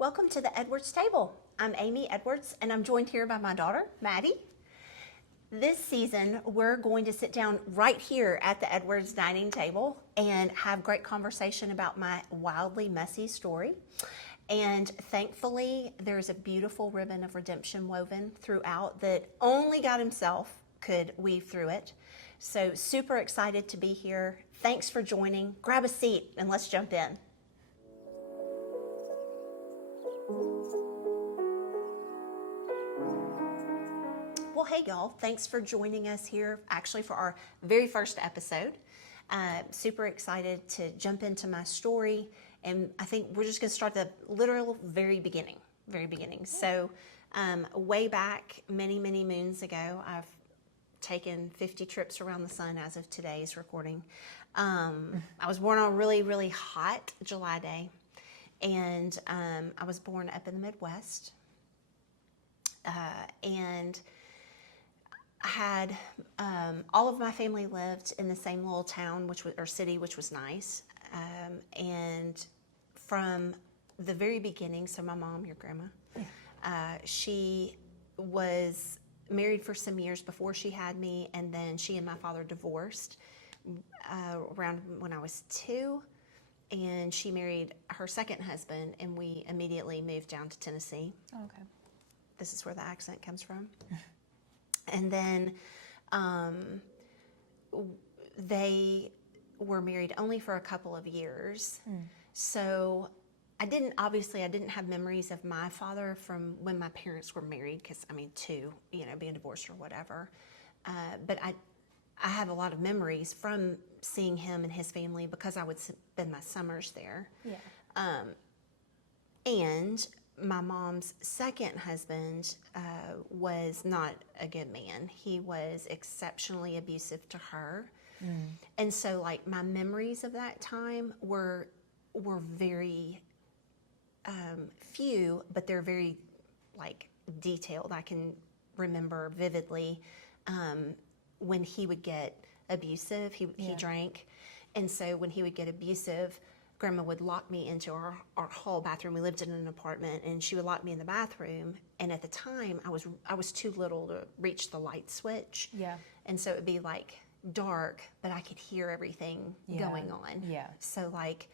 Welcome to the Edwards Table. I'm Amy Edwards, and I'm joined here by my daughter, Maddie. This season, we're going to sit down right here at the Edwards dining table and have great conversation about my wildly messy story. And thankfully, there's a beautiful ribbon of redemption woven throughout that only God Himself could weave through it. So super excited to be here. Thanks for joining. Grab a seat and let's jump in. Well, hey y'all, thanks for joining us here actually for our very first episode. Super excited to jump into my story, and I think we're just gonna start the literal very beginning. So way back many moons ago, I've taken 50 trips around the sun as of today's recording. I was born on a really hot July day, and I was born up in the Midwest, and I had all of my family lived in the same little town, or city, which was nice. And from the very beginning, so my mom, your grandma, she was married for some years before she had me, and then she and my father divorced around when I was 2. And she married her second husband, and we immediately moved down to Tennessee. Oh, okay. This is where the accent comes from. And then they were married only for a couple of years. So I didn't have memories of my father from when my parents were married, because being divorced or whatever. But I have a lot of memories from seeing him and his family because I would spend my summers there. Yeah. And my mom's second husband was not a good man. He was exceptionally abusive to her. And so like my memories of that time were very few, but they're very like detailed. I can remember vividly when he would get abusive, he drank. And so when he would get abusive, Grandma would lock me into our hall bathroom. We lived in an apartment, and she would lock me in the bathroom. And at the time, I was too little to reach the light switch. Yeah. And so it would be like dark, but I could hear everything going on. Yeah. So like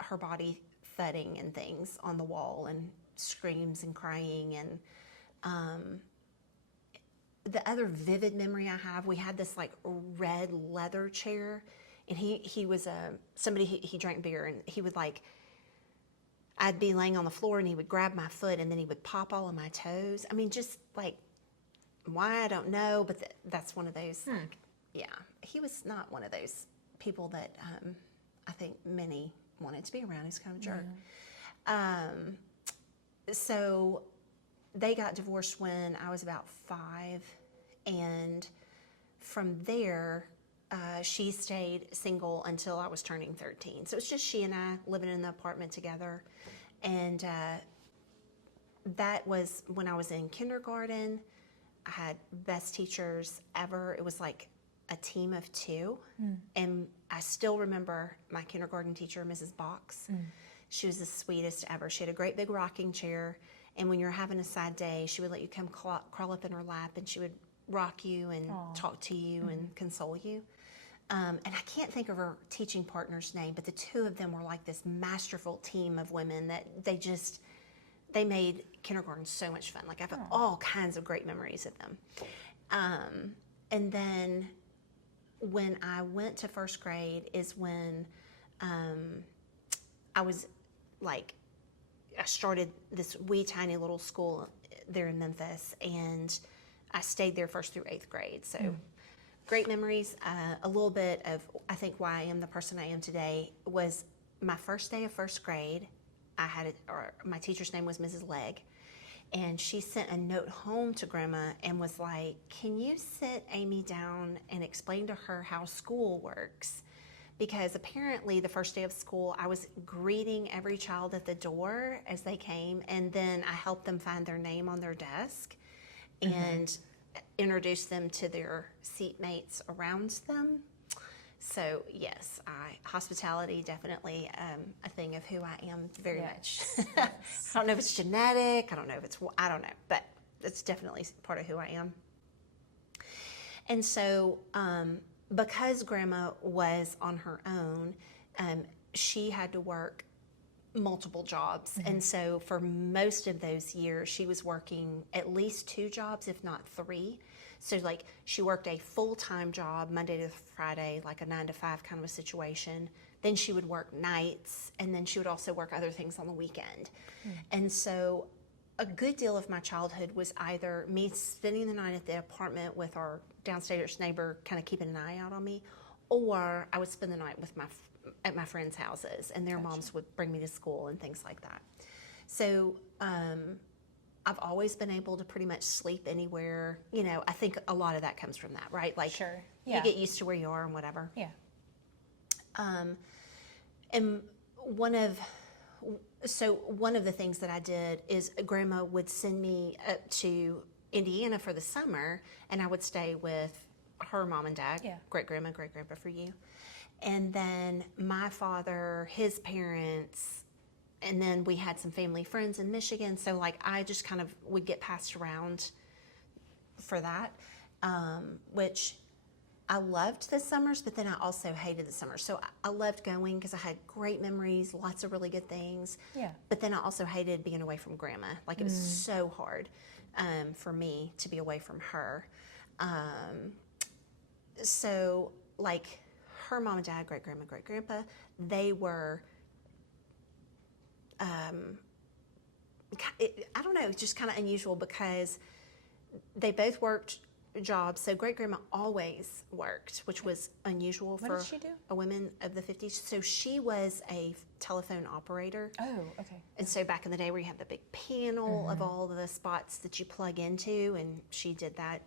her body thudding and things on the wall, and screams and crying. And the other vivid memory I have, we had this like red leather chair. And he was somebody, he drank beer, and he would like, I'd be laying on the floor and he would grab my foot, and then he would pop all of my toes. I mean, just like, why, I don't know, but that's one of those, like, he was not one of those people that I think many wanted to be around. He's kind of a jerk. So they got divorced when I was about 5, and from there, she stayed single until I was turning 13. So it's just she and I living in the apartment together. And that was when I was in kindergarten. I had best teachers ever. It was like a team of 2. And I still remember my kindergarten teacher, Mrs. Box. She was the sweetest ever. She had a great big rocking chair. And when you're having a sad day, she would let you come crawl up in her lap, and she would rock you and talk to you and console you. And I can't think of her teaching partner's name, but the 2 of them were like this masterful team of women that they made kindergarten so much fun. Like I have all kinds of great memories of them. And then when I went to first grade is when I was like, I started this wee tiny little school there in Memphis, and I stayed there first through 8th grade. So great memories. A little bit of, I think, why I am the person I am today was my first day of first grade. My teacher's name was Mrs. Legg, and she sent a note home to Grandma and was like, "Can you sit Amy down and explain to her how school works?" Because apparently the first day of school, I was greeting every child at the door as they came, and then I helped them find their name on their desk and introduce them to their seatmates around them. So yes, hospitality definitely a thing of who I am very much. I don't know if it's genetic. I don't know if I don't know, but it's definitely part of who I am. And so because Grandma was on her own, she had to work multiple jobs. And so for most of those years, she was working at least 2 jobs, if not 3. So like she worked a full-time job Monday to Friday, like a 9 to 5 kind of a situation. Then she would work nights, and then she would also work other things on the weekend. And so a good deal of my childhood was either me spending the night at the apartment with our downstairs neighbor kind of keeping an eye out on me, or I would spend the night with at my friends' houses, and their moms would bring me to school and things like that. So I've always been able to pretty much sleep anywhere. You know, I think a lot of that comes from that, right? Like, Sure. You get used to where you are and whatever. Yeah. And one of the things that I did is Grandma would send me up to Indiana for the summer, and I would stay with her mom and dad, great grandma, great grandpa for you, and then my father, his parents, and then we had some family friends in Michigan. So like I just kind of would get passed around for that, which I loved the summers, but then I also hated the summers. So I loved going because I had great memories, lots of really good things. Yeah. But then I also hated being away from Grandma. Like it was so hard for me to be away from her. So like her mom and dad, great grandma, great grandpa, they were, I don't know, just kind of unusual because they both worked jobs. So great grandma always worked, which was unusual for a woman of the 50s. So she was a telephone operator. Oh, okay. And so back in the day where you have the big panel of all the spots that you plug into, and she did that.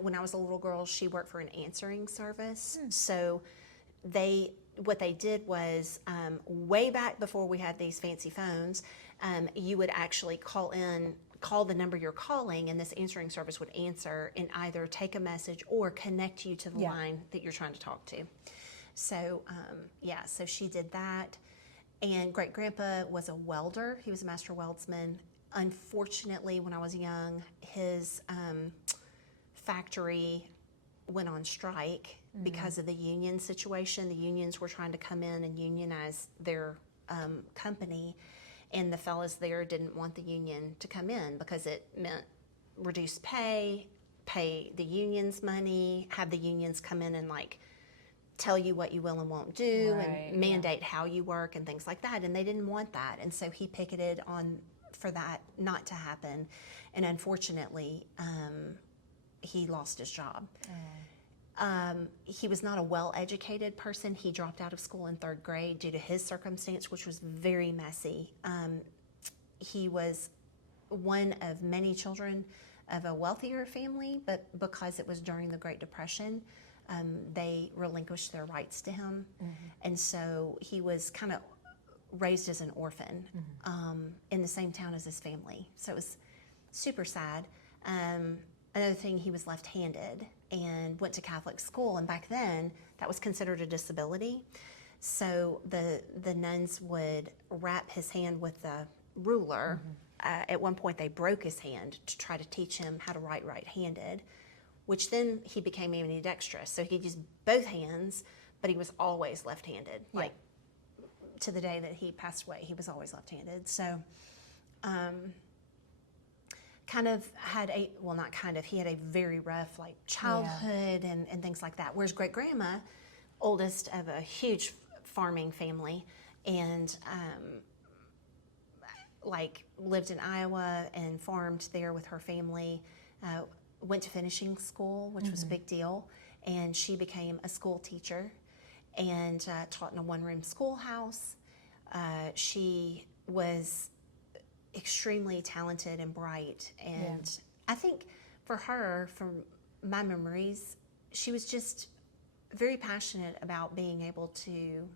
When I was a little girl, she worked for an answering service. So what they did was way back before we had these fancy phones, you would actually call the number you're calling, and this answering service would answer and either take a message or connect you to the line that you're trying to talk to. So so she did that. And great grandpa was a welder. He was a master weldsman. Unfortunately, when I was young, his factory went on strike because of the union situation. The unions were trying to come in and unionize their company, and the fellas there didn't want the union to come in because it meant reduced pay the unions money, have the unions come in and like tell you what you will and won't do, and mandate how you work and things like that, and they didn't want that. And so he picketed on for that not to happen, and unfortunately he lost his job. He was not a well-educated person. He dropped out of school in 3rd grade due to his circumstance, which was very messy. He was one of many children of a wealthier family, but because it was during the Great Depression, they relinquished their rights to him. And so he was kind of raised as an orphan in the same town as his family. So it was super sad. Another thing, he was left-handed and went to Catholic school, and back then that was considered a disability. So the nuns would wrap his hand with a ruler. At one point they broke his hand to try to teach him how to write right-handed, which then he became ambidextrous. So he could use both hands, but he was always left-handed. Like to the day that he passed away, he was always left-handed. So he had a very rough like childhood and things like that. Whereas great grandma, oldest of a huge farming family, and lived in Iowa and farmed there with her family, went to finishing school, which was a big deal, and she became a school teacher and taught in a one-room schoolhouse. She was extremely talented and bright, and I think for her, from my memories, she was just very passionate about being able to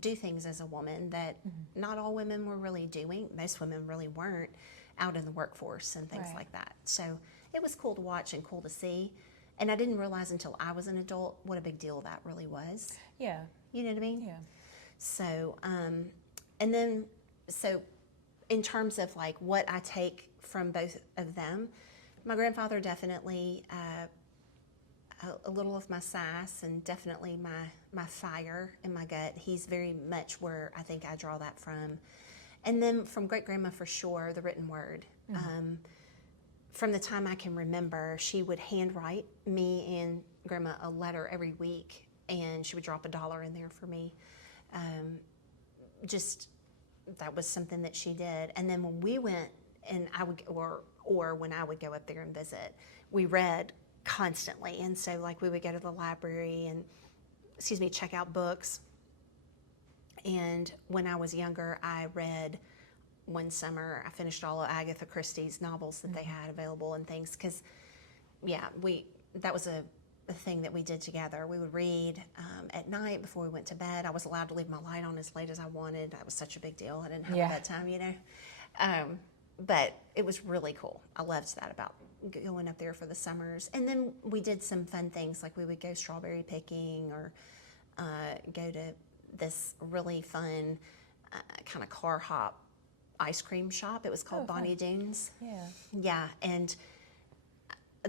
do things as a woman that not all women were really doing. Most women really weren't out in the workforce and things like that. So it was cool to watch and cool to see. And I didn't realize until I was an adult what a big deal that really was. Yeah. You know what I mean? Yeah. So, and then, so in terms of like what I take from both of them, my grandfather definitely, a little of my sass and definitely my fire in my gut. He's very much where I think I draw that from. And then from great grandma for sure, the written word. From the time I can remember, she would handwrite me and grandma a letter every week, and she would drop $1 in there for me. Just that was something that she did. And then when we went, and I would, or when I would go up there and visit, we read constantly. And so like we would go to the library and, check out books. And when I was younger, I read one summer, I finished all of Agatha Christie's novels that they had available and things. Because, yeah, that was a thing that we did together. We would read at night before we went to bed. I was allowed to leave my light on as late as I wanted. That was such a big deal. I didn't have a bedtime, you know. But it was really cool. I loved that about going up there for the summers. And then we did some fun things, like we would go strawberry picking or go to this really fun kind of car hop ice cream shop. It was called Bonnie Doon's. Yeah, and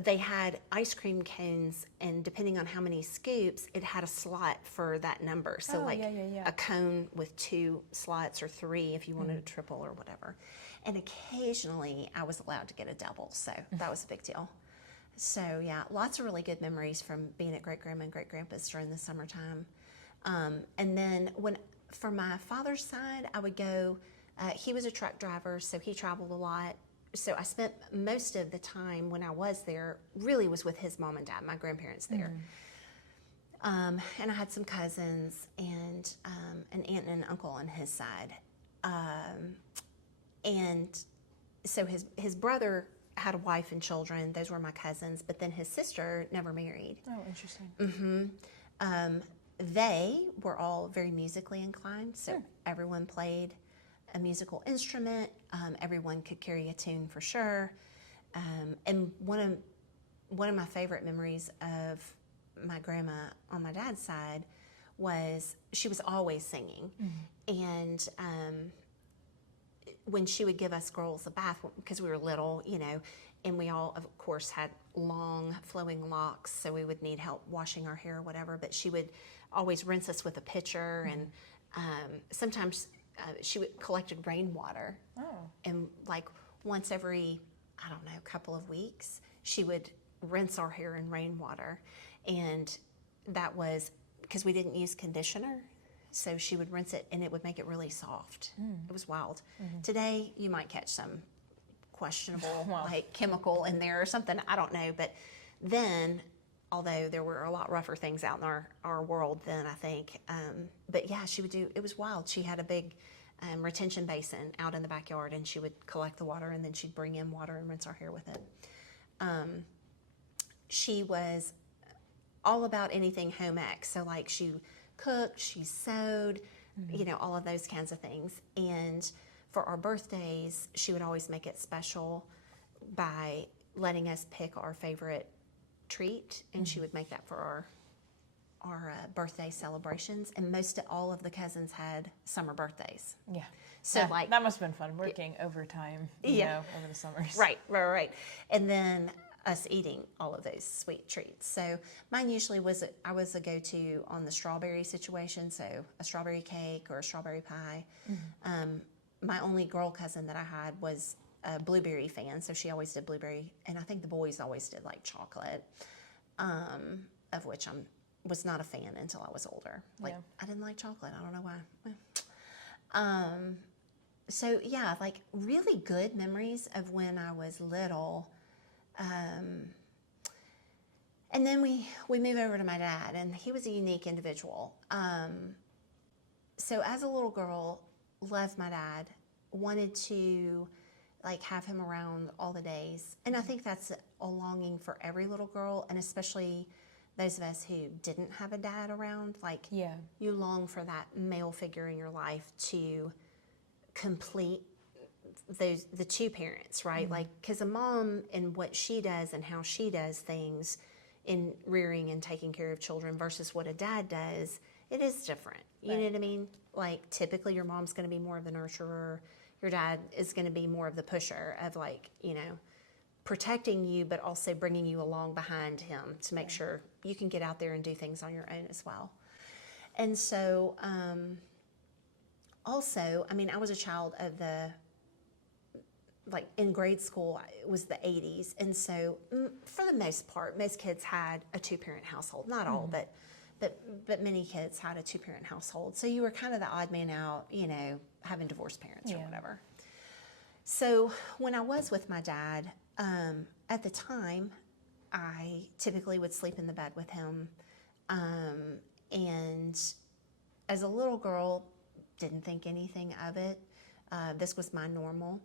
they had ice cream cones, and depending on how many scoops, it had a slot for that number. So a cone with 2 slots or 3 if you wanted a triple or whatever. And occasionally I was allowed to get a double, so that was a big deal. So yeah, lots of really good memories from being at great grandma and great grandpa's during the summertime. And then for my father's side, I would go, he was a truck driver, so he traveled a lot. So I spent most of the time when I was there really was with his mom and dad, my grandparents there. And I had some cousins and an aunt and an uncle on his side. And so his brother had a wife and children. Those were my cousins. But then his sister never married. Oh, interesting. They were all very musically inclined. So everyone played a musical instrument. Everyone could carry a tune for sure. And one of my favorite memories of my grandma on my dad's side was she was always singing. And when she would give us girls a bath, because we were little, you know, and we all, of course, had long flowing locks, so we would need help washing our hair or whatever, but she would always rinse us with a pitcher, and sometimes she would collected rainwater. And like once every, I don't know, couple of weeks, she would rinse our hair in rainwater. And that was because we didn't use conditioner. So she would rinse it and it would make it really soft. It was wild. Today, you might catch some questionable like chemical in there or something. I don't know. But then, although there were a lot rougher things out in our world then, I think. But yeah, she would do, it was wild. She had a big retention basin out in the backyard, and she would collect the water, and then she'd bring in water and rinse our hair with it. She was all about anything home ec. So like she cooked, she sewed, you know, all of those kinds of things. And for our birthdays, she would always make it special by letting us pick our favorite treat, and she would make that for our birthday celebrations. And most all of the cousins had summer birthdays. Yeah. So like that must have been fun working overtime, you know, over the summers. Right. And then us eating all of those sweet treats. So mine usually I was a go-to on the strawberry situation, so a strawberry cake or a strawberry pie. My only girl cousin that I had was a blueberry fan, so she always did blueberry, and I think the boys always did like chocolate, of which I was not a fan until I was older. Like I didn't like chocolate. I don't know why. So yeah, like really good memories of when I was little. And then we move over to my dad, and he was a unique individual. So as a little girl, loved my dad, wanted to like have him around all the days. And I think that's a longing for every little girl, and especially those of us who didn't have a dad around. Like you long for that male figure in your life to complete the two parents, right? Like, because a mom and what she does and how she does things, in rearing and taking care of children versus what a dad does, it is different. You know Right. what I mean? Like, typically your mom's going to be more of the nurturer. Your dad is going to be more of the pusher of, like, you know, protecting you, but also bringing you along behind him to make sure you can get out there and do things on your own as well. And so, also, I mean, I was a child of the, like, in grade school, it was the 80s. And so, for the most part, most kids had a two-parent household. Not all, but many kids had a two-parent household. So you were kind of the odd man out, you know, having divorced parents or whatever. So when I was with my dad, at the time, I typically would sleep in the bed with him. And as a little girl, didn't think anything of it. This was my normal.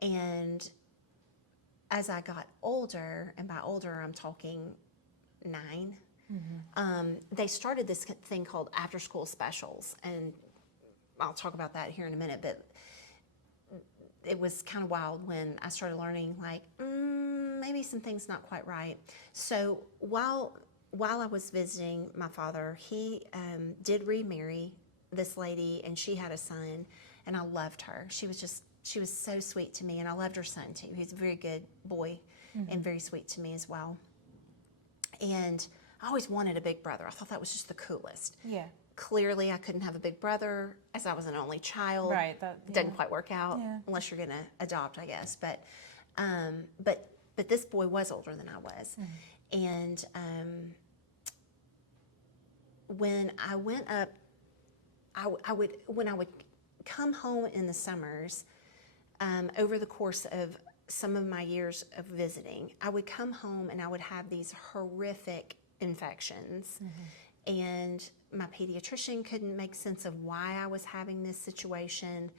And as I got older, and by older I'm talking 9, they started this thing called after school specials. And I'll talk about that here in a minute, but it was kind of wild when I started learning, like, maybe some things not quite right. So while I was visiting my father, he did remarry this lady, and she had a son, and I loved her. She was so sweet to me, and I loved her son too. He's a very good boy and very sweet to me as well. And I always wanted a big brother. I thought that was just the coolest. Yeah. Clearly, I couldn't have a big brother as I was an only child. Right. Doesn't quite work out unless you're going to adopt, I guess. But this boy was older than I was, and when I went up, when I would come home in the summers, over the course of some of my years of visiting, I would come home and I would have these horrific infections, and my pediatrician couldn't make sense of why I was having this situation.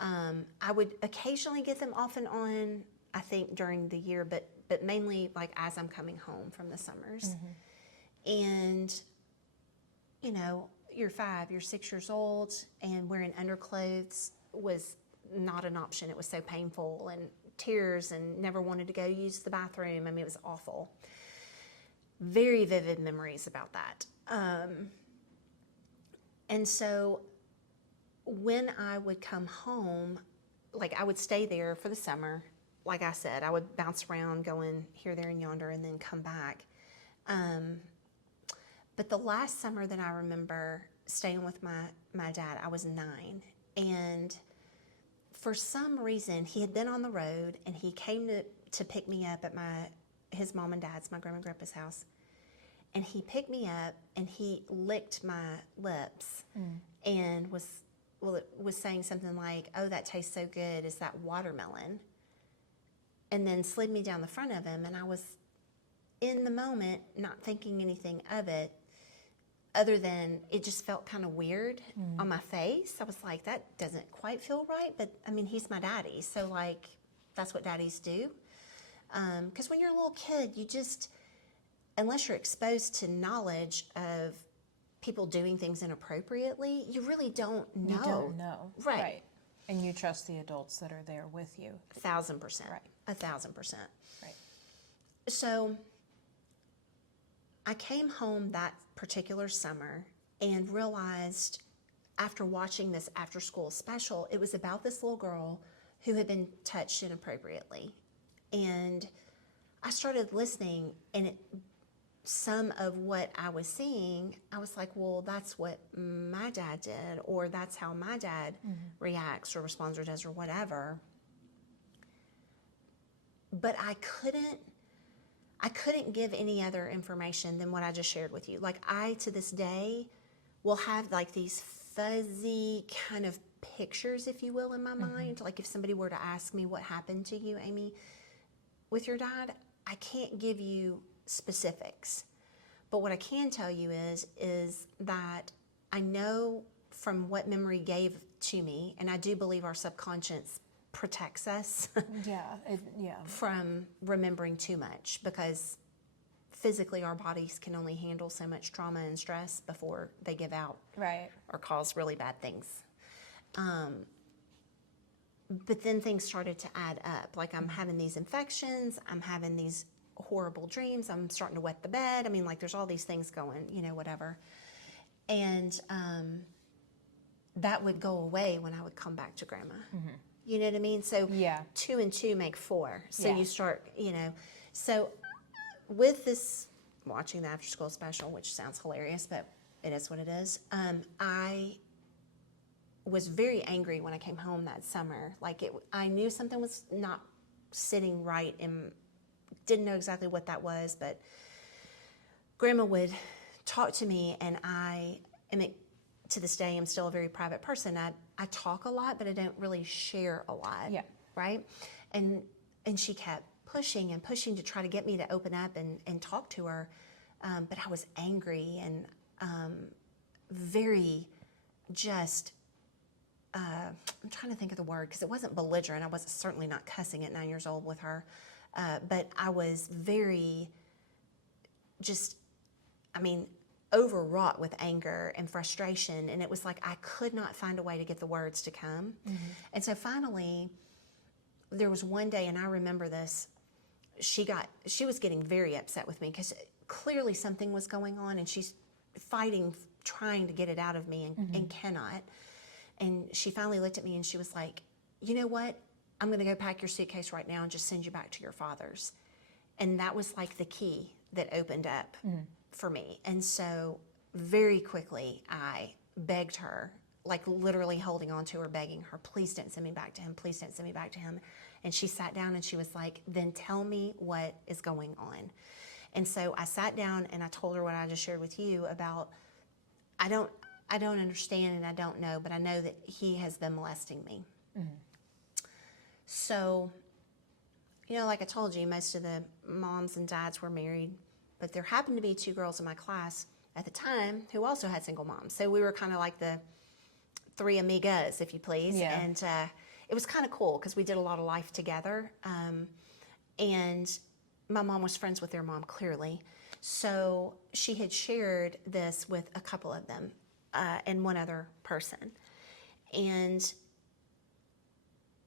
I would occasionally get them off and on, I think, during the year, but mainly like as I'm coming home from the summers. And, you know, you're 5, you're 6 years old, and wearing underclothes was not an option. It was so painful, and tears, and never wanted to go use the bathroom. I mean, it was awful. Very vivid memories about that. And so when I would come home, like, I would stay there for the summer. Like I said, I would bounce around, going here, there, and yonder, and then come back. But the last summer that I remember staying with my dad, I was 9. And for some reason, he had been on the road, and he came to pick me up at his mom and dad's, my grandma and grandpa's house. And he picked me up, and he licked my lips and was saying something like, "Oh, that tastes so good. Is that watermelon?" And then slid me down the front of him, and I was in the moment not thinking anything of it, other than it just felt kind of weird on my face. I was like, that doesn't quite feel right, but I mean, he's my daddy, so, like, that's what daddies do. Because when you're a little kid, you just, unless you're exposed to knowledge of people doing things inappropriately, you really don't know. You don't know. Right. And you trust the adults that are there with you. 1,000%. Right. 1,000%. Right. So I came home that particular summer and realized, after watching this after school special, it was about this little girl who had been touched inappropriately. And I started listening, and some of what I was seeing, I was like, well, that's what my dad did, or that's how my dad reacts or responds or does or whatever. But I couldn't give any other information than what I just shared with you. Like, I, to this day, will have, like, these fuzzy kind of pictures, if you will, in my mind. Like, if somebody were to ask me, what happened to you, Amy, with your dad, I can't give you specifics. But what I can tell you is that I know from what memory gave to me, and I do believe our subconscious protects us from remembering too much, because physically our bodies can only handle so much trauma and stress before they give out or cause really bad things. But then things started to add up. Like, I'm having these infections, I'm having these horrible dreams. I'm starting to wet the bed. I mean, like there's all these things going, whatever. And that would go away when I would come back to Grandma. You know what I mean? So 2 and 2 make 4. So you start, So with this, watching the after school special, which sounds hilarious, but it is what it is, I was very angry when I came home that summer. Like I knew something was not sitting right and didn't know exactly what that was, but Grandma would talk to me, and to this day, I'm still a very private person. I talk a lot, but I don't really share a lot, right? And she kept pushing and pushing to try to get me to open up and talk to her, but I was angry and very just, I'm trying to think of the word, because it wasn't belligerent. I was certainly not cussing at 9 years old with her, but I was very just, overwrought with anger and frustration, and it was like I could not find a way to get the words to come. And so finally, there was one day, and I remember this, she was getting very upset with me because clearly something was going on, and she's fighting, trying to get it out of me, and cannot. And she finally looked at me and she was like, you know what? I'm going to go pack your suitcase right now and just send you back to your father's. And that was like the key that opened up for me. And so very quickly I begged her, like literally holding on to her, begging her, please don't send me back to him. Please don't send me back to him. And she sat down and she was like, then tell me what is going on. And so I sat down and I told her what I just shared with you about, I don't understand and I don't know, but I know that he has been molesting me. So, like I told you, most of the moms and dads were married, but there happened to be 2 girls in my class at the time who also had single moms. So we were kind of like the 3 amigas, if you please. And it was kind of cool because we did a lot of life together. And my mom was friends with their mom, clearly. So she had shared this with a couple of them and one other person. And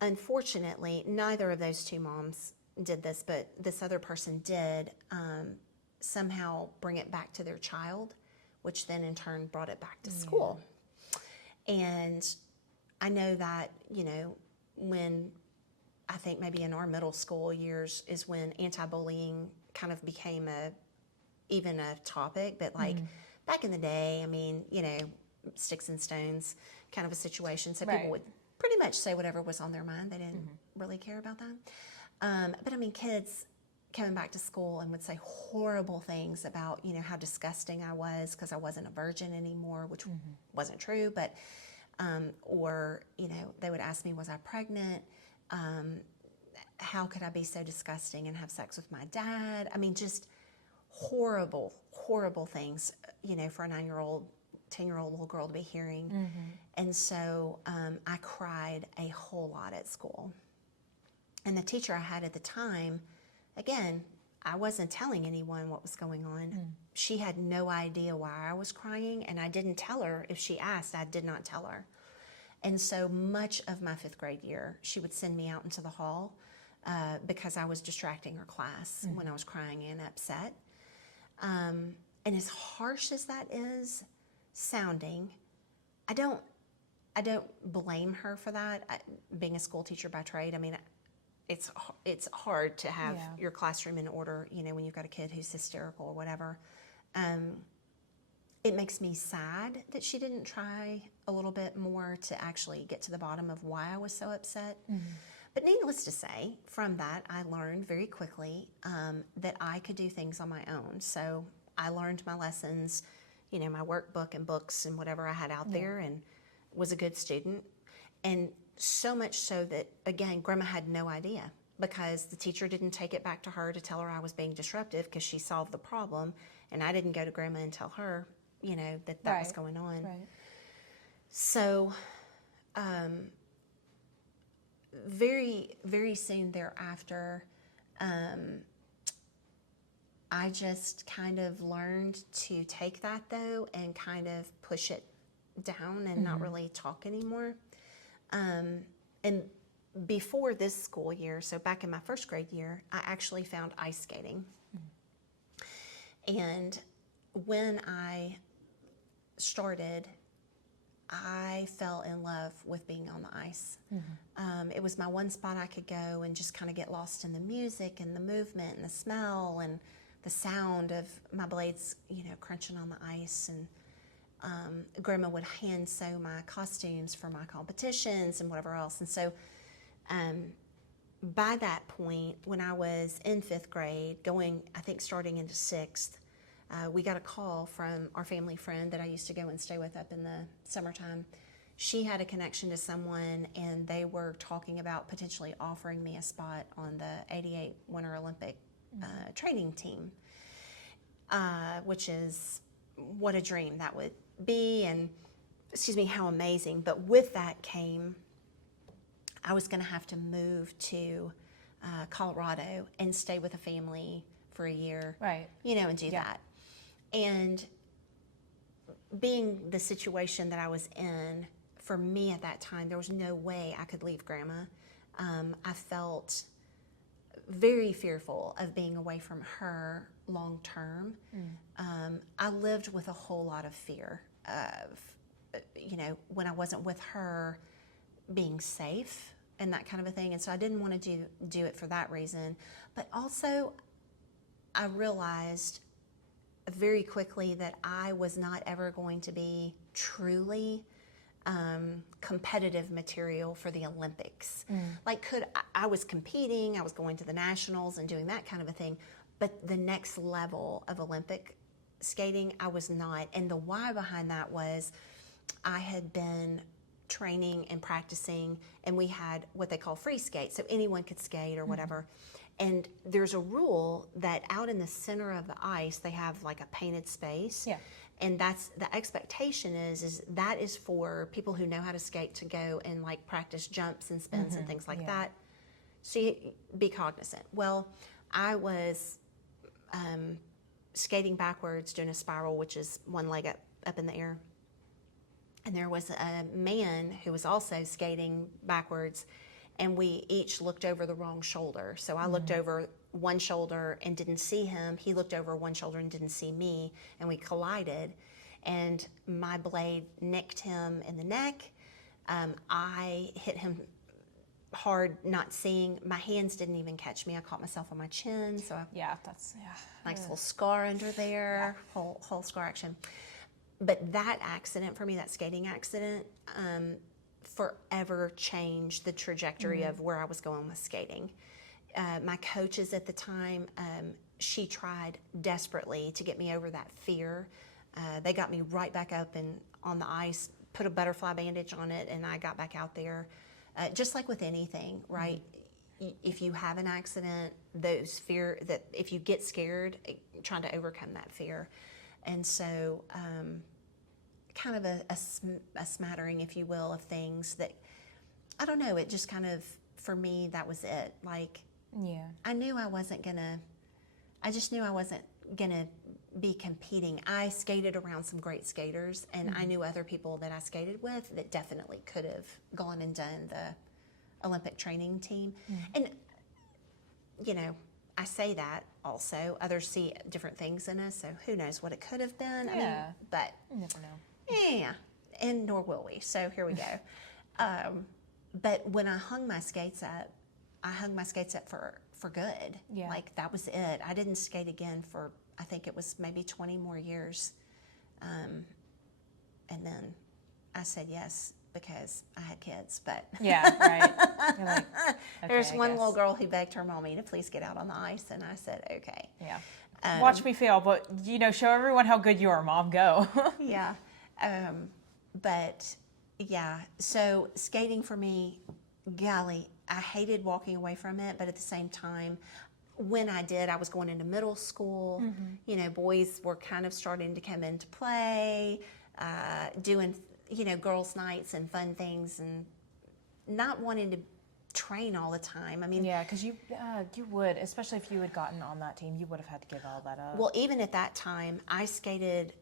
unfortunately, neither of those 2 moms did this, but this other person did somehow bring it back to their child, which then in turn brought it back to school. And I know that, when I think maybe in our middle school years is when anti-bullying kind of became even a topic, but like back in the day, sticks and stones kind of a situation. So people would pretty much say whatever was on their mind. They didn't really care about that. But kids coming back to school and would say horrible things about, how disgusting I was because I wasn't a virgin anymore, which wasn't true. But, or, they would ask me, was I pregnant? How could I be so disgusting and have sex with my dad? Just horrible, horrible things, for a 9-year-old, 10-year-old little girl to be hearing. And so I cried a whole lot at school. And the teacher I had at the time, again, I wasn't telling anyone what was going on. She had no idea why I was crying, and I didn't tell her. If she asked, I did not tell her. And so much of my 5th grade year, she would send me out into the hall because I was distracting her class when I was crying and upset. And as harsh as that is sounding, I don't blame her for that. Being a school teacher by trade, it's hard to have your classroom in order, when you've got a kid who's hysterical or whatever. It makes me sad that she didn't try a little bit more to actually get to the bottom of why I was so upset. But needless to say, from that, I learned very quickly that I could do things on my own. So I learned my lessons, my workbook and books and whatever I had out there, and was a good student. And so much so that, again, Grandma had no idea because the teacher didn't take it back to her to tell her I was being disruptive because she solved the problem. And I didn't go to Grandma and tell her, that was going on. So very, very soon thereafter, I just kind of learned to take that, though, and kind of push it down and not really talk anymore. And before this school year, so back in my first grade year, I actually found ice skating. And when I started, I fell in love with being on the ice. It was my one spot I could go and just kind of get lost in the music and the movement and the smell and the sound of my blades, crunching on the ice. And Grandma would hand sew my costumes for my competitions and whatever else. And so by that point, when I was in 5th grade, starting into 6th, we got a call from our family friend that I used to go and stay with up in the summertime. She had a connection to someone, and they were talking about potentially offering me a spot on the 88 Winter Olympic training team, which is what a dream that would be, and how amazing. But with that came, I was going to have to move to Colorado and stay with a family for a year, right? And do that. And being the situation that I was in, for me at that time, there was no way I could leave Grandma. I felt very fearful of being away from her long term. I lived with a whole lot of fear of, when I wasn't with her, being safe and that kind of a thing. And so I didn't want to do it for that reason. But also, I realized very quickly that I was not ever going to be truly competitive material for the Olympics. I was competing, I was going to the nationals and doing that kind of a thing, but the next level of Olympic skating, I was not. And the why behind that was I had been training and practicing, and we had what they call free skate, so anyone could skate or whatever. And there's a rule that out in the center of the ice, they have like a painted space. Yeah. And that's the expectation is that is for people who know how to skate to go and like practice jumps and spins and things like that. So you be cognizant. Well, I was skating backwards, doing a spiral, which is one leg up in the air. And there was a man who was also skating backwards, and we each looked over the wrong shoulder. So I looked over one shoulder and didn't see him. He looked over one shoulder and didn't see me, and we collided. And my blade nicked him in the neck. I hit him hard, not seeing. My hands didn't even catch me. I caught myself on my chin. So nice little scar under there, whole scar action. But that accident for me, that skating accident, forever changed the trajectory of where I was going with skating. My coaches at the time, she tried desperately to get me over that fear. They got me right back up and on the ice, put a butterfly bandage on it, and I got back out there. Just like with anything, right? If you have an accident, if you get scared, trying to overcome that fear. And so kind of a smattering, if you will, of things that, I don't know, it just kind of, for me, that was it. I knew I wasn't going to be competing. I skated around some great skaters, and I knew other people that I skated with that definitely could have gone and done the Olympic training team. And, I say that also. Others see different things in us, so who knows what it could have been. I mean, but you never know. Yeah, and nor will we. So here we go. But when I hung my skates up, for good. Yeah. That was it. I didn't skate again for, I think it was maybe 20 more years. And then I said yes because I had kids. But yeah, right. You're like, okay, there's one little girl who begged her mommy to please get out on the ice, and I said okay. Yeah. Watch me fail, but show everyone how good you are, Mom. Go. Yeah. But yeah, so skating for me, golly, I hated walking away from it, but at the same time, when I did, I was going into middle school. Boys were kind of starting to come into play, doing, girls' nights and fun things, and not wanting to train all the time. I mean, yeah, because you would, especially if you had gotten on that team, you would have had to give all that up. Well, even at that time, I skated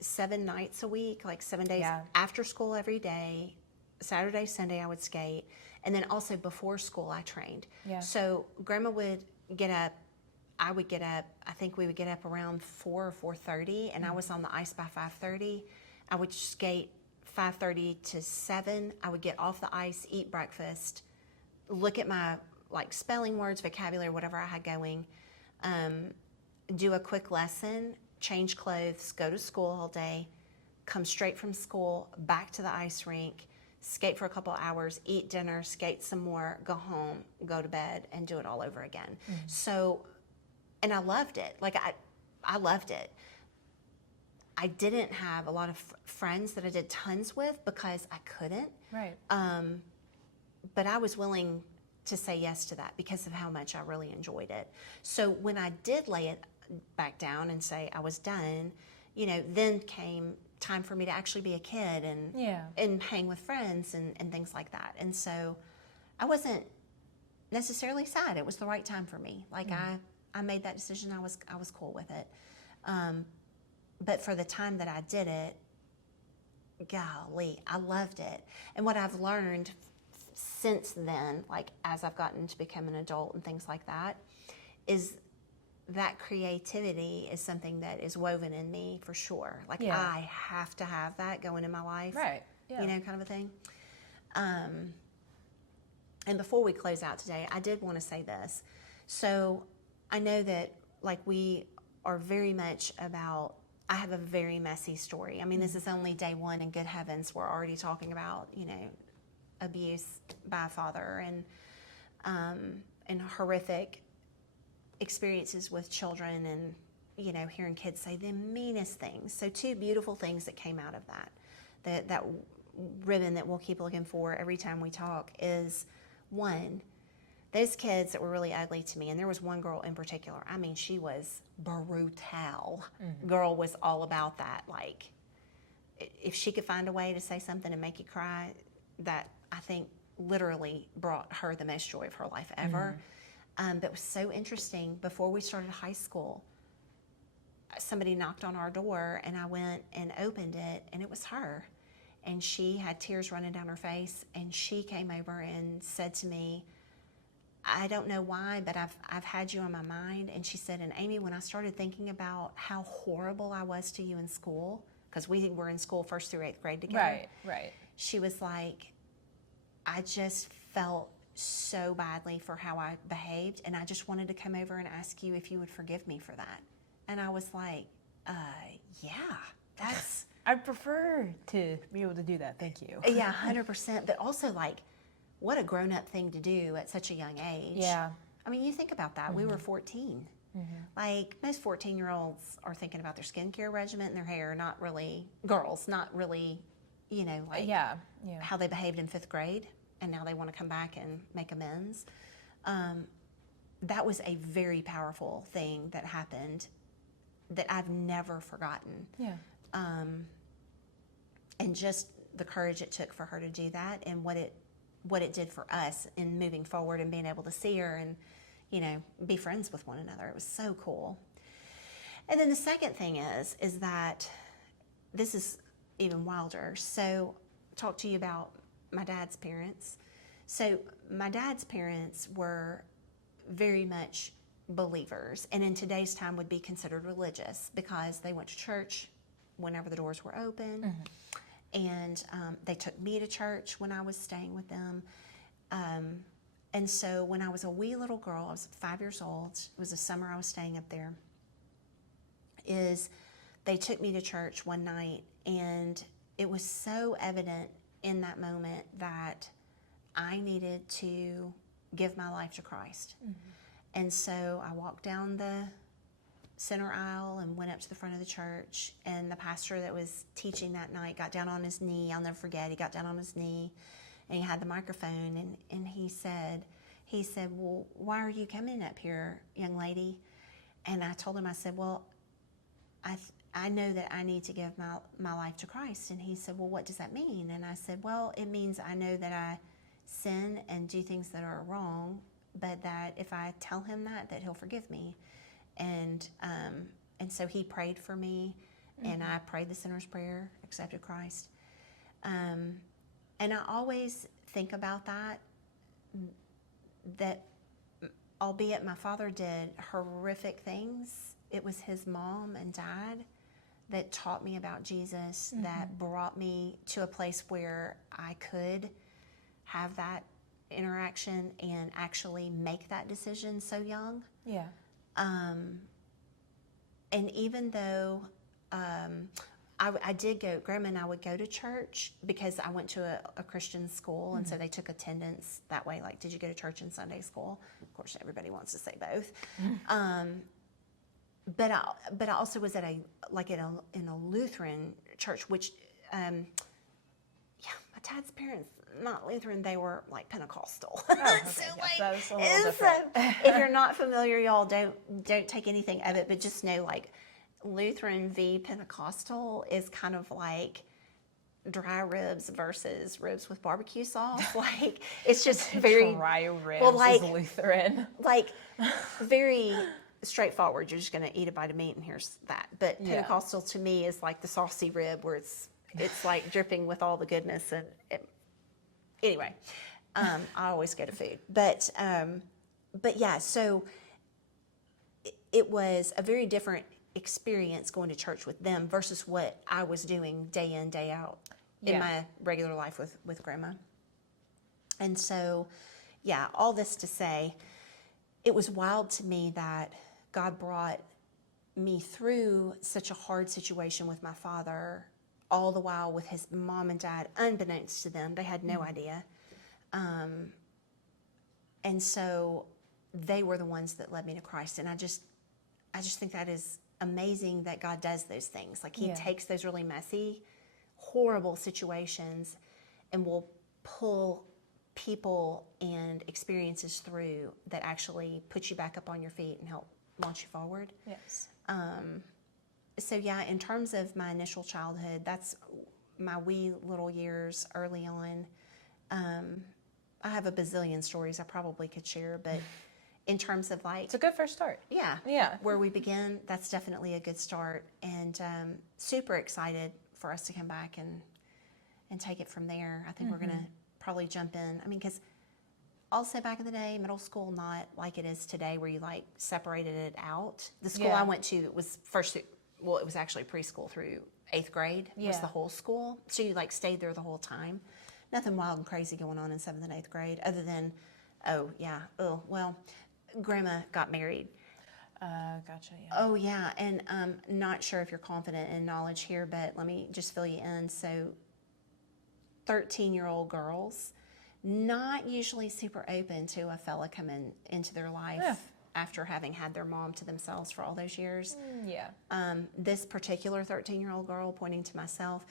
7 nights a week, like 7 days after school every day. Saturday, Sunday, I would skate, And then also before school, I trained. Yeah. So Grandma would get up. I would get up. I think we would get up around 4 or 4:30, and I was on the ice by 5:30. I would skate 5:30 to 7. I would get off the ice, eat breakfast, look at my like spelling words, vocabulary, whatever I had going, do a quick lesson, change clothes, go to school all day, come straight from school, back to the ice rink, skate for a couple hours, eat dinner, skate some more, go home, go to bed, and do it all over again. So, and I loved it. Like I loved it. I didn't have a lot of friends that I did tons with because I couldn't. Right. But I was willing to say yes to that because of how much I really enjoyed it. So when I did lay it back down and say I was done, you know, then came time for me to actually be a kid and hang with friends and things like that. And so I wasn't necessarily sad. It was the right time for me. Like I made that decision. I was cool with it. But for the time that I did it, golly, I loved it. And what I've learned since then, like as I've gotten to become an adult and things like that, is that creativity is something that is woven in me for sure. Like I have to have that going in my life. Right. Yeah. You know, kind of a thing. And before we close out today, I did want to say this. So I know that like we are very much about, I have a very messy story. I mean, this is only day one, and good heavens, we're already talking about, you know, abuse by a father and horrific experiences with children, and you know, hearing kids say the meanest things. So two beautiful things that came out of that ribbon that we'll keep looking for every time we talk is, one, those kids that were really ugly to me, and there was one girl in particular, I mean, she was brutal. Girl was all about that. Like, if she could find a way to say something and make you cry, that I think literally brought her the most joy of her life ever. That was so interesting. Before we started high school, somebody knocked on our door, and I went and opened it, and it was her. And she had tears running down her face, and she came over and said to me, I don't know why, but I've had you on my mind. And she said, and Amy, when I started thinking about how horrible I was to you in school, because we were in school 1st through 8th grade together. Right. She was like, I just felt so badly for how I behaved, and I just wanted to come over and ask you if you would forgive me for that. And I was like, yeah, that's... I'd prefer to be able to do that. Thank you. Yeah, 100%. But also, like, what a grown-up thing to do at such a young age. Yeah. I mean, you think about that. We were 14. Like, most 14-year-olds are thinking about their skincare regimen and their hair, not really, girls, not really, you know, like how they behaved in 5th grade, and now they want to come back and make amends. That was a very powerful thing that happened that I've never forgotten. Yeah. And just the courage it took for her to do that, and what it did for us in moving forward and being able to see her and, you know, be friends with one another. It was so cool. And then the second thing is that this is even wilder. So talk to you about my dad's parents. So my dad's parents were very much believers, and in today's time would be considered religious because they went to church whenever the doors were open. And they took me to church when I was staying with them. And so when I was a wee little girl, I was 5 years old, it was the summer I was staying up there, they took me to church one night, and it was so evident in that moment that I needed to give my life to Christ. And so I walked down the center aisle and went up to the front of the church, and the pastor that was teaching that night got down on his knee. I'll never forget, he got down on his knee, and he had the microphone, and he said, well, why are you coming up here, young lady? And I told him, I said, well, I know that I need to give my life to Christ. And he said, well, what does that mean? And I said, well, it means I know that I sin and do things that are wrong, but that if I tell him that he'll forgive me. And so he prayed for me, and I prayed the sinner's prayer, accepted Christ. And I always think about that that, albeit my father did horrific things, it was his mom and dad that taught me about Jesus, that brought me to a place where I could have that interaction and actually make that decision so young. Yeah. And even though I did go, Grandma and I would go to church because I went to a Christian school, and so they took attendance that way. Like, did you go to church and Sunday school? Of course, everybody wants to say both. But I also was at in a Lutheran church, which my dad's parents, not Lutheran, they were like Pentecostal. Oh, okay. So Yeah, like, that was a little different. if you're not familiar, y'all don't take anything of it, but just know like Lutheran v Pentecostal is kind of like dry ribs versus ribs with barbecue sauce. Like, it's just very dry ribs well, like, is Lutheran. like very straightforward. You're just going to eat a bite of meat and here's that. But Yeah. Pentecostal to me is like the saucy rib where it's like dripping with all the goodness. And anyway, I always go to food. But yeah, so it was a very different experience going to church with them versus what I was doing day in, day out in my regular life with Grandma. And so, yeah, all this to say, it was wild to me that God brought me through such a hard situation with my father, all the while with his mom and dad, unbeknownst to them. They had no idea. And so they were the ones that led me to Christ. And I just think that is amazing that God does those things. Like, he takes those really messy, horrible situations and will pull people and experiences through that actually put you back up on your feet and help launch you forward. Yes. So yeah, in terms of my initial childhood, that's my wee little years early on. I have a bazillion stories I probably could share, but in terms of like, It's a good first start. yeah, where we begin, that's definitely a good start, and super excited for us to come back and take it from there. I think we're gonna probably jump in. I mean, because also back in the day, middle school, not like it is today, where you like separated it out. The school I went to was it was actually preschool through 8th grade was the whole school. So you like stayed there the whole time. Nothing wild and crazy going on in 7th and 8th grade other than, Grandma got married. Gotcha. Yeah. Oh yeah, and not sure if you're confident in knowledge here, but let me just fill you in. So 13-year-old girls, not usually super open to a fella coming into their life after having had their mom to themselves for all those years. Yeah. This particular 13-year-old girl, pointing to myself,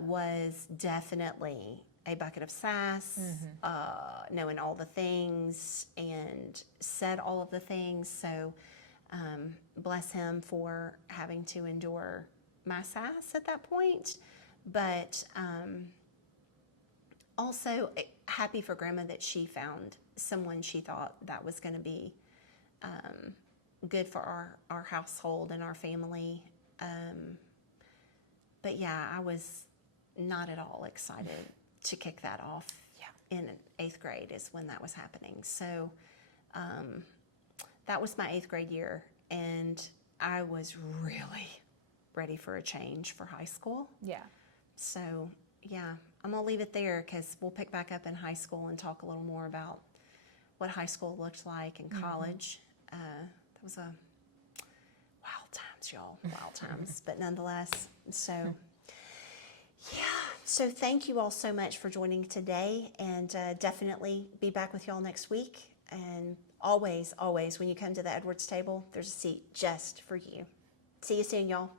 was definitely a bucket of sass, knowing all the things and said all of the things. So bless him for having to endure my sass at that point. But also happy for Grandma that she found someone she thought that was going to be good for our household and our family. But yeah, I was not at all excited to kick that off. In 8th grade is when that was happening. So that was my 8th grade year, and I was really ready for a change for high school. Yeah. So yeah, I'm gonna leave it there because we'll pick back up in high school and talk a little more about what high school looked like and college. That was a wild times, y'all, wild times. But nonetheless, so yeah. So thank you all so much for joining today, and definitely be back with y'all next week. And always, always, when you come to the Edwards table, there's a seat just for you. See you soon, y'all.